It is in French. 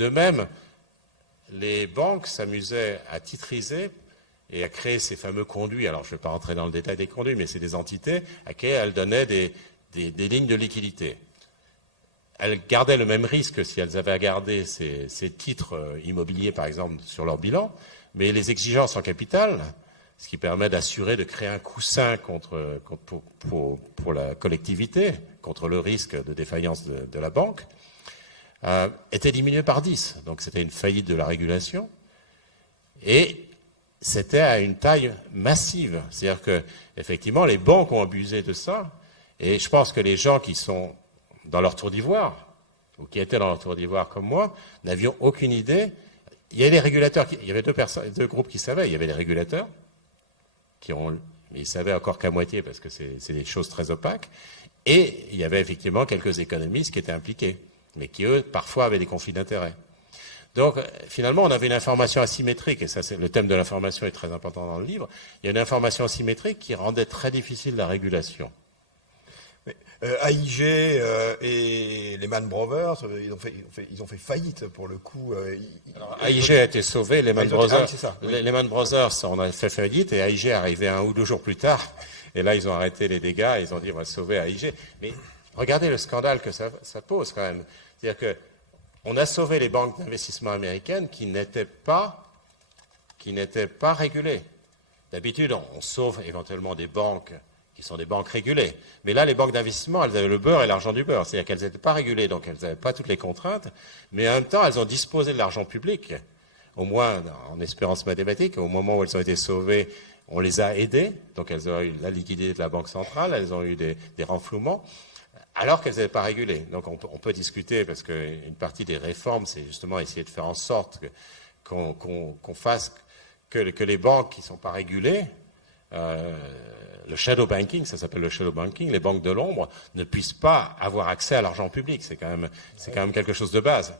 De même, les banques s'amusaient à titriser et à créer ces fameux conduits. Alors, je ne vais pas rentrer dans le détail des conduits, mais c'est des entités à qui elles donnaient des lignes de liquidité. Elles gardaient le même risque si elles avaient à garder ces titres immobiliers, par exemple, sur leur bilan, mais les exigences en capital, ce qui permet d'assurer de créer un coussin pour la collectivité, contre le risque de défaillance de la banque, était diminué par 10. Donc c'était une faillite de la régulation. Et c'était à une taille massive. C'est-à-dire que, effectivement, les banques ont abusé de ça. Et je pense que les gens qui sont dans leur tour d'ivoire, ou qui étaient dans leur tour d'ivoire comme moi, n'avions aucune idée. Il y a les régulateurs, il y avait deux groupes qui savaient. Il y avait les régulateurs, mais ils savaient encore qu'à moitié parce que c'est des choses très opaques. Et il y avait effectivement quelques économistes qui étaient impliqués, mais qui, eux, parfois avaient des conflits d'intérêts. Donc, finalement, on avait une information asymétrique, et ça, le thème de l'information est très important dans le livre. Il y a une information asymétrique qui rendait très difficile la régulation. AIG et Lehman Brothers, ils ont fait faillite pour le coup. Alors, AIG a été sauvé, Lehman Brothers, on a fait faillite, et AIG est arrivé 1 ou 2 jours plus tard. Et là, ils ont arrêté les dégâts, et ils ont dit on va sauver AIG. Mais regardez le scandale que ça pose quand même. C'est-à-dire qu'on a sauvé les banques d'investissement américaines qui n'étaient pas régulées. D'habitude, on sauve éventuellement des banques qui sont des banques régulées. Mais là, les banques d'investissement, elles avaient le beurre et l'argent du beurre. C'est-à-dire qu'elles n'étaient pas régulées, donc elles n'avaient pas toutes les contraintes, mais en même temps, elles ont disposé de l'argent public, au moins en espérance mathématique. Au moment où elles ont été sauvées, on les a aidées, donc elles ont eu la liquidité de la Banque centrale, elles ont eu des renflouements, alors qu'elles n'avaient pas régulé. Donc on peut discuter, parce qu'une partie des réformes, c'est justement essayer de faire en sorte qu'on fasse que les banques qui ne sont pas régulées, le shadow banking, ça s'appelle le shadow banking, les banques de l'ombre, ne puissent pas avoir accès à l'argent public. C'est quand même quelque chose de base.